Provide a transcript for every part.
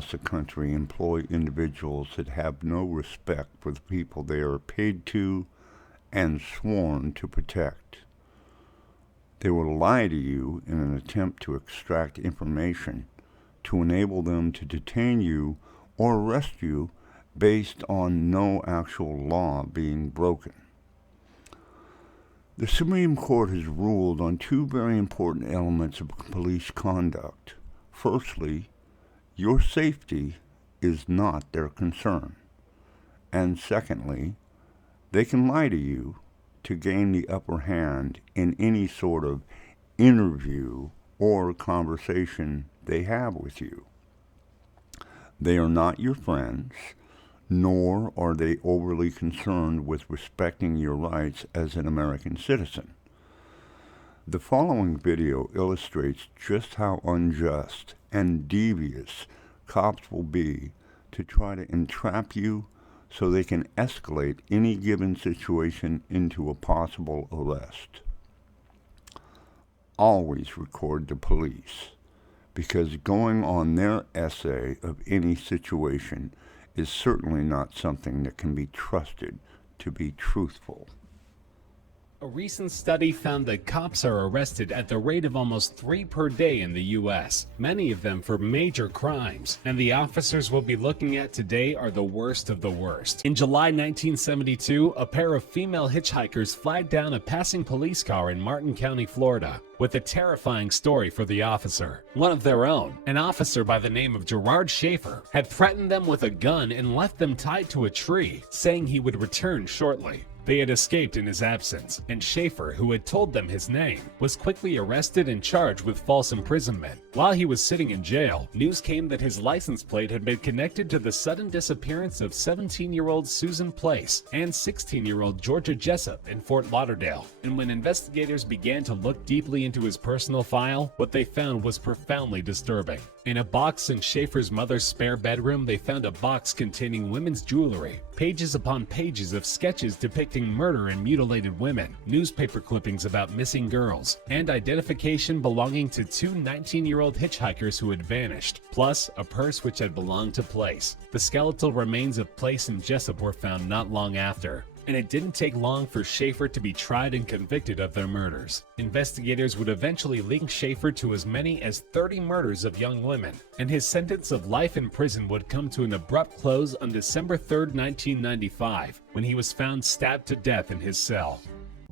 across the country employ individuals that have no respect for the people they are paid to and sworn to protect. They will lie to you in an attempt to extract information to enable them to detain you or arrest you based on no actual law being broken. The Supreme Court has ruled on two very important elements of police conduct. Firstly, your safety is not their concern. And secondly, they can lie to you to gain the upper hand in any sort of interview or conversation they have with you. They are not your friends, nor are they overly concerned with respecting your rights as an American citizen. The following video illustrates just how unjust and devious cops will be to try to entrap you so they can escalate any given situation into a possible arrest. Always record the police, because going on their essay of any situation is certainly not something that can be trusted to be truthful. A recent study found that cops are arrested at the rate of almost 3 per day in the U.S., many of them for major crimes, and the officers we'll be looking at today are the worst of the worst. In July 1972, a pair of female hitchhikers flagged down a passing police car in Martin County, Florida, with a terrifying story for the officer. One of their own, an officer by the name of Gerard Schaefer, had threatened them with a gun and left them tied to a tree, saying he would return shortly. They had escaped in his absence, and Schaefer, who had told them his name, was quickly arrested and charged with false imprisonment. While he was sitting in jail, news came that his license plate had been connected to the sudden disappearance of 17-year-old Susan Place and 16-year-old Georgia Jessup in Fort Lauderdale. And when investigators began to look deeply into his personal file, what they found was profoundly disturbing. In a box in Schaefer's mother's spare bedroom, they found a box containing women's jewelry, pages upon pages of sketches depicting murder and mutilated women, newspaper clippings about missing girls, and identification belonging to two 19-year-old hitchhikers who had vanished, plus a purse which had belonged to Place. The skeletal remains of Place and Jessup were found not long after. And it didn't take long for Schaefer to be tried and convicted of their murders. Investigators would eventually link Schaefer to as many as 30 murders of young women, and his sentence of life in prison would come to an abrupt close on December 3, 1995, when he was found stabbed to death in his cell.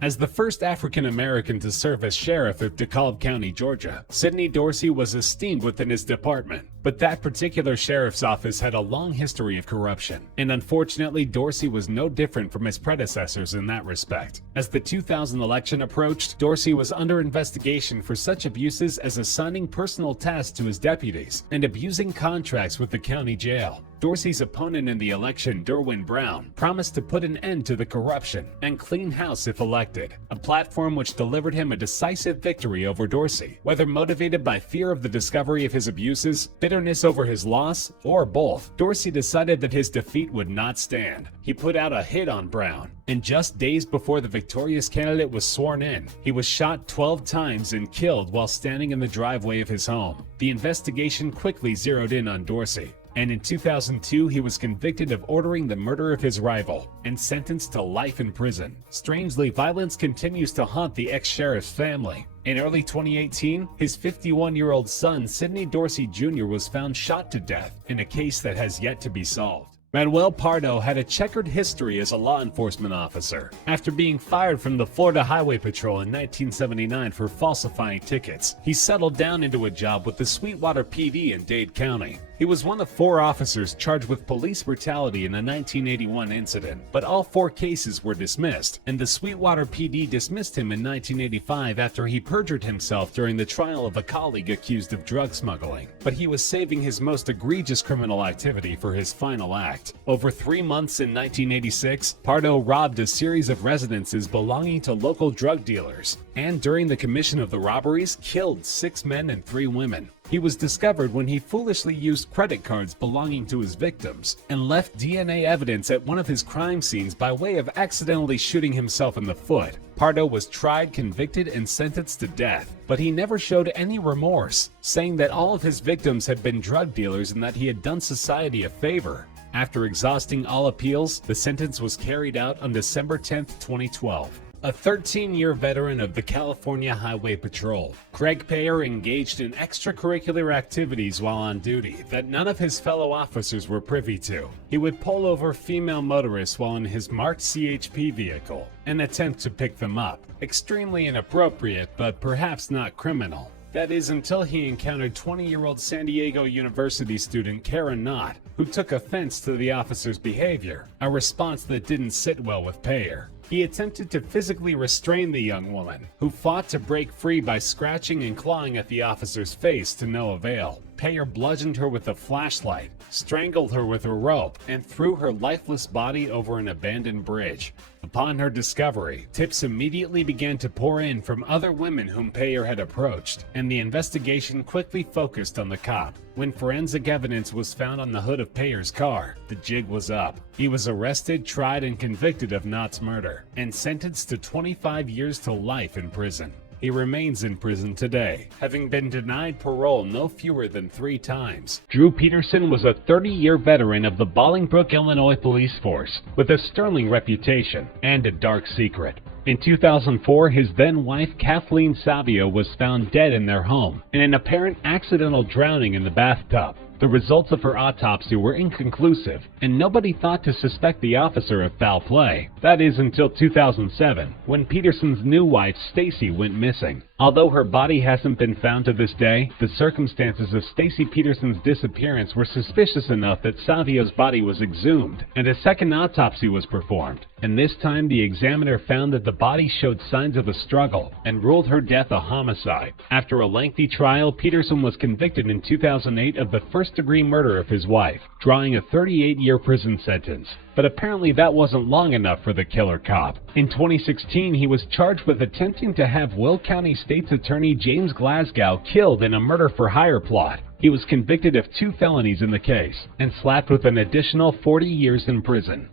As the first African-American to serve as sheriff of DeKalb County, Georgia, Sidney Dorsey was esteemed within his department. But that particular sheriff's office had a long history of corruption, and unfortunately Dorsey was no different from his predecessors in that respect. As the 2000 election approached, Dorsey was under investigation for such abuses as assigning personal tasks to his deputies and abusing contracts with the county jail. Dorsey's opponent in the election, Derwin Brown, promised to put an end to the corruption and clean house if elected, a platform which delivered him a decisive victory over Dorsey. Whether motivated by fear of the discovery of his abuses, bitterness over his loss, or both, Dorsey decided that his defeat would not stand. He put out a hit on Brown, and just days before the victorious candidate was sworn in, he was shot 12 times and killed while standing in the driveway of his home. The investigation quickly zeroed in on Dorsey, and in 2002 he was convicted of ordering the murder of his rival and sentenced to life in prison. Strangely, violence continues to haunt the ex-sheriff's family. In early 2018, his 51-year-old son, Sidney Dorsey Jr., was found shot to death in a case that has yet to be solved. Manuel Pardo had a checkered history as a law enforcement officer. After being fired from the Florida Highway Patrol in 1979 for falsifying tickets, he settled down into a job with the Sweetwater PD in Dade County. He was one of 4 officers charged with police brutality in a 1981 incident, but all 4 cases were dismissed, and the Sweetwater PD dismissed him in 1985 after he perjured himself during the trial of a colleague accused of drug smuggling. But he was saving his most egregious criminal activity for his final act. Over 3 months in 1986, Pardo robbed a series of residences belonging to local drug dealers, and during the commission of the robberies, killed 6 men and 3 women. He was discovered when he foolishly used credit cards belonging to his victims and left DNA evidence at one of his crime scenes by way of accidentally shooting himself in the foot. Pardo was tried, convicted, and sentenced to death, but he never showed any remorse, saying that all of his victims had been drug dealers and that he had done society a favor. After exhausting all appeals, the sentence was carried out on December 10, 2012. A 13-year veteran of the California Highway Patrol, Greg Payer engaged in extracurricular activities while on duty that none of his fellow officers were privy to. He would pull over female motorists while in his marked CHP vehicle and attempt to pick them up. Extremely inappropriate, but perhaps not criminal. That is until he encountered 20-year-old San Diego University student Karen Knott, who took offense to the officer's behavior, a response that didn't sit well with Payer. He attempted to physically restrain the young woman, who fought to break free by scratching and clawing at the officer's face to no avail. Payer bludgeoned her with a flashlight, strangled her with a rope, and threw her lifeless body over an abandoned bridge. Upon her discovery, tips immediately began to pour in from other women whom Payer had approached, and the investigation quickly focused on the cop. When forensic evidence was found on the hood of Payer's car, the jig was up. He was arrested, tried, and convicted of Knott's murder, and sentenced to 25 years to life in prison. He remains in prison today, having been denied parole no fewer than 3 times. Drew Peterson was a 30-year veteran of the Bolingbrook, Illinois police force, with a sterling reputation and a dark secret. In 2004, his then-wife Kathleen Savio was found dead in their home in an apparent accidental drowning in the bathtub. The results of her autopsy were inconclusive, and nobody thought to suspect the officer of foul play. That is until 2007, when Peterson's new wife, Stacy, went missing. Although her body hasn't been found to this day, the circumstances of Stacy Peterson's disappearance were suspicious enough that Savio's body was exhumed, and a second autopsy was performed. And this time, the examiner found that the body showed signs of a struggle and ruled her death a homicide. After a lengthy trial, Peterson was convicted in 2008 of the first-degree murder of his wife, drawing a 38-year prison sentence. But apparently that wasn't long enough for the killer cop. In 2016, he was charged with attempting to have Will County State's Attorney James Glasgow killed in a murder-for-hire plot. He was convicted of 2 felonies in the case and slapped with an additional 40 years in prison.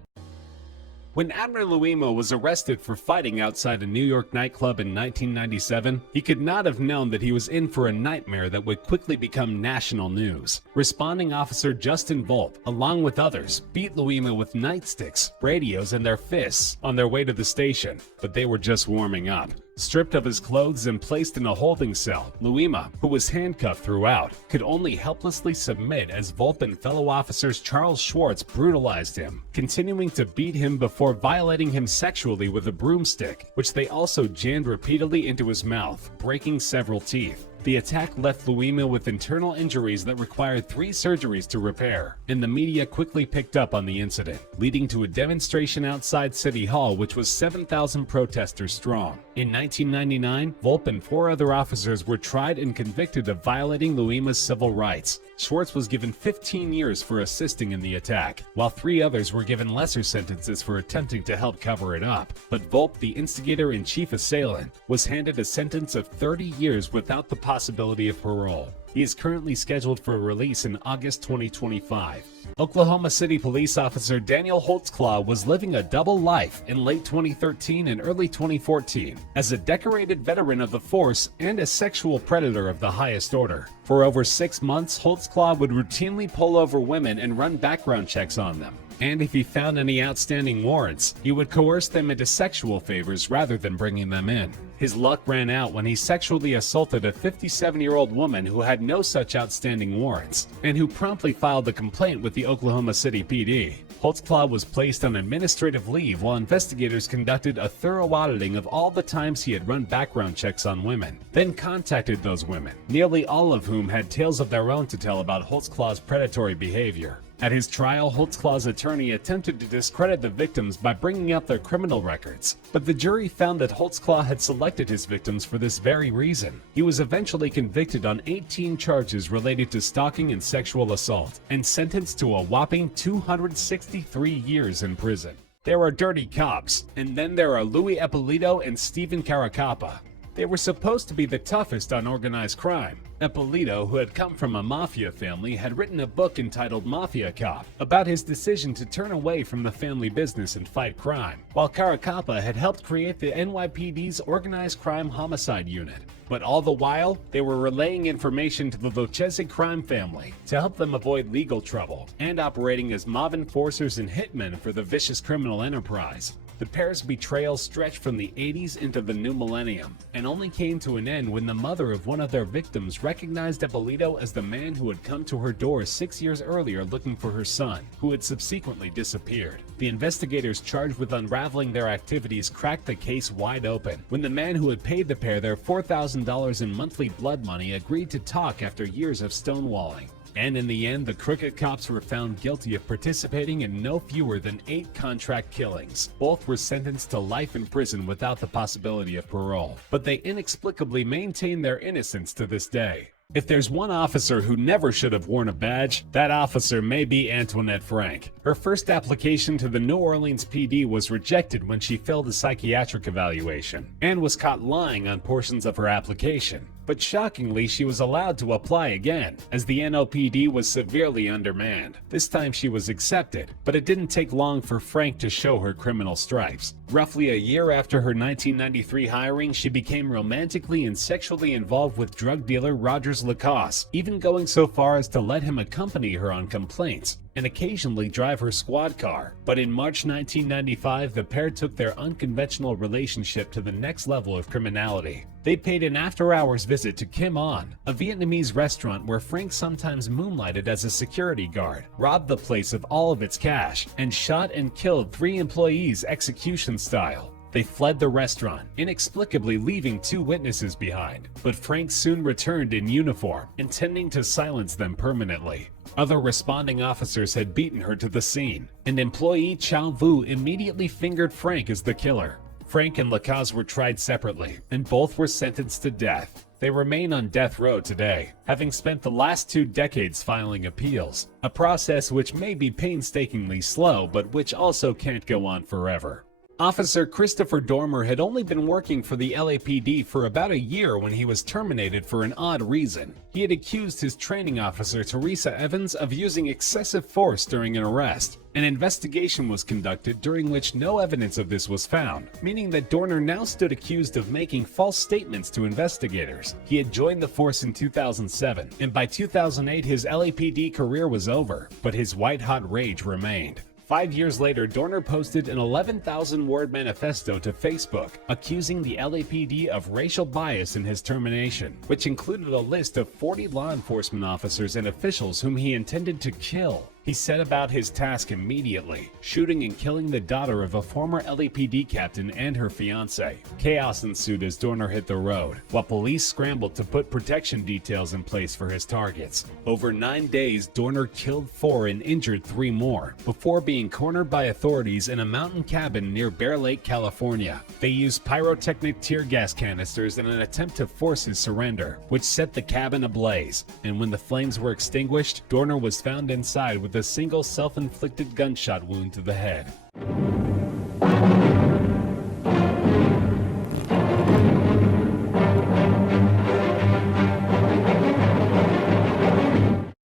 When Abner Luima was arrested for fighting outside a New York nightclub in 1997, he could not have known that he was in for a nightmare that would quickly become national news. Responding officer Justin Volpe, along with others, beat Luima with nightsticks, radios, and their fists on their way to the station, but they were just warming up. Stripped of his clothes and placed in a holding cell, Luima, who was handcuffed throughout, could only helplessly submit as Volpe and fellow officers Charles Schwartz brutalized him, continuing to beat him before violating him sexually with a broomstick, which they also jammed repeatedly into his mouth, breaking several teeth. The attack left Luima with internal injuries that required 3 surgeries to repair, and the media quickly picked up on the incident, leading to a demonstration outside City Hall which was 7,000 protesters strong. In 1999, Volpe and 4 other officers were tried and convicted of violating Luima's civil rights. Schwartz was given 15 years for assisting in the attack, while 3 others were given lesser sentences for attempting to help cover it up. But Volpe, the instigator and chief assailant, was handed a sentence of 30 years without the possibility of parole. He is currently scheduled for release in August 2025. Oklahoma City police officer Daniel Holtzclaw was living a double life in late 2013 and early 2014 as a decorated veteran of the force and a sexual predator of the highest order. For over 6 months, Holtzclaw would routinely pull over women and run background checks on them. And if he found any outstanding warrants, he would coerce them into sexual favors rather than bringing them in. His luck ran out when he sexually assaulted a 57-year-old woman who had no such outstanding warrants, and who promptly filed a complaint with the Oklahoma City PD. Holtzclaw was placed on administrative leave while investigators conducted a thorough auditing of all the times he had run background checks on women, then contacted those women, nearly all of whom had tales of their own to tell about Holtzclaw's predatory behavior. At his trial, Holtzclaw's attorney attempted to discredit the victims by bringing up their criminal records, but the jury found that Holtzclaw had selected his victims for this very reason. He was eventually convicted on 18 charges related to stalking and sexual assault, and sentenced to a whopping 263 years in prison. There are dirty cops, and then there are Louis Eppolito and Stephen Caracappa. They were supposed to be the toughest on organized crime. Ippolito, who had come from a mafia family, had written a book entitled Mafia Cop about his decision to turn away from the family business and fight crime, while Caracappa had helped create the NYPD's Organized Crime Homicide Unit. But all the while, they were relaying information to the Lucchese crime family to help them avoid legal trouble and operating as mob enforcers and hitmen for the vicious criminal enterprise. The pair's betrayal stretched from the 80s into the new millennium and only came to an end when the mother of one of their victims recognized Ippolito as the man who had come to her door 6 years earlier looking for her son, who had subsequently disappeared. The investigators charged with unraveling their activities cracked the case wide open when the man who had paid the pair their $4,000 in monthly blood money agreed to talk after years of stonewalling. And in the end, the crooked cops were found guilty of participating in no fewer than 8 contract killings. Both were sentenced to life in prison without the possibility of parole, but they inexplicably maintain their innocence to this day. If there's one officer who never should have worn a badge, that officer may be Antoinette Frank. Her first application to the New Orleans PD was rejected when she failed a psychiatric evaluation and was caught lying on portions of her application. But shockingly, she was allowed to apply again, as the NOPD was severely undermanned. This time she was accepted, but it didn't take long for Frank to show her criminal stripes. Roughly a year after her 1993 hiring, she became romantically and sexually involved with drug dealer Rogers Lacoste, even going so far as to let him accompany her on complaints and occasionally drive her squad car. But in March 1995, the pair took their unconventional relationship to the next level of criminality. They paid an after-hours visit to Kim On, a Vietnamese restaurant where Frank sometimes moonlighted as a security guard, robbed the place of all of its cash, and shot and killed 3 employees execution style. They fled the restaurant, inexplicably leaving 2 witnesses behind, but Frank soon returned in uniform, intending to silence them permanently. Other responding officers had beaten her to the scene, and employee Chow Vu immediately fingered Frank as the killer. Frank and Lacoste were tried separately, and both were sentenced to death. They remain on death row today, having spent the last 2 decades filing appeals, a process which may be painstakingly slow but which also can't go on forever. Officer Christopher Dormer had only been working for the LAPD for about a year when he was terminated for an odd reason. He had accused his training officer Teresa Evans of using excessive force during an arrest. An investigation was conducted during which no evidence of this was found, meaning that Dorner now stood accused of making false statements to investigators. He had joined the force in 2007, and by 2008 his LAPD career was over, but his white-hot rage remained. 5 years later, Dorner posted an 11,000-word manifesto to Facebook, accusing the LAPD of racial bias in his termination, which included a list of 40 law enforcement officers and officials whom he intended to kill. He set about his task immediately, shooting and killing the daughter of a former LAPD captain and her fiancé. Chaos ensued as Dorner hit the road, while police scrambled to put protection details in place for his targets. Over 9 days, Dorner killed 4 and injured 3 more, before being cornered by authorities in a mountain cabin near Bear Lake, California. They used pyrotechnic tear gas canisters in an attempt to force his surrender, which set the cabin ablaze, and when the flames were extinguished, Dorner was found inside with a single self-inflicted gunshot wound to the head.